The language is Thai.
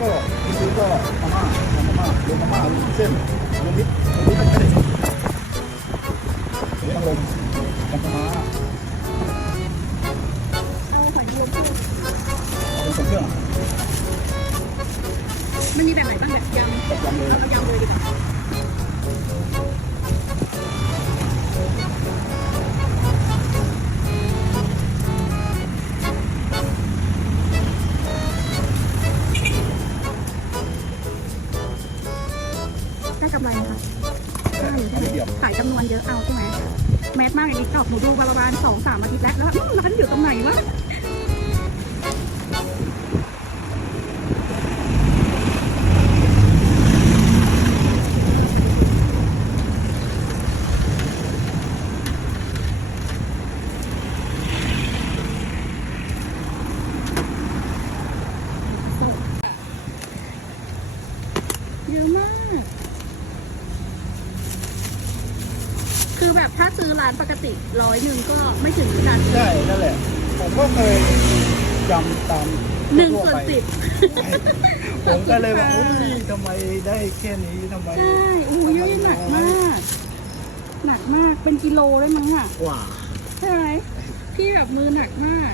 ก็ที่ซื้อก็มาม่ามาม่าลงมาม่าเส้นลงนิดลงนิดไม่ได้เนื้อลมกันมาเอาหอยรวมเาเป็องเครื่องมันมีแบบไหนบ้างแบบยำแบบยเลยเอยำเลยดีกว่า ได้กำไรนะคะขายจำนวนเยอะเอาใช่ไหมแมสมากในติ๊กต็อกหนูดูประมาณสองสามอาทิตย์แล้วแล้วร้านอยู่ตรงไหนวะเยอะมาก คือแบบถ้าซื้อร้านปกติร้อยหนึ่งก็ไม่ถึงการใช่นั่นแหละ ผมก็เคยจำตามหนึ่งทั่วส่วนไปสิบ ผมก็เลยแบบโอ้ยทำไมได้แค่นี้ทำไมใช่โอ้โหเยอะหนักมาก หนักมากเป็นกิโลได้มั้งอะกว่า ใช่ไหมพี่แบบมือหนักมาก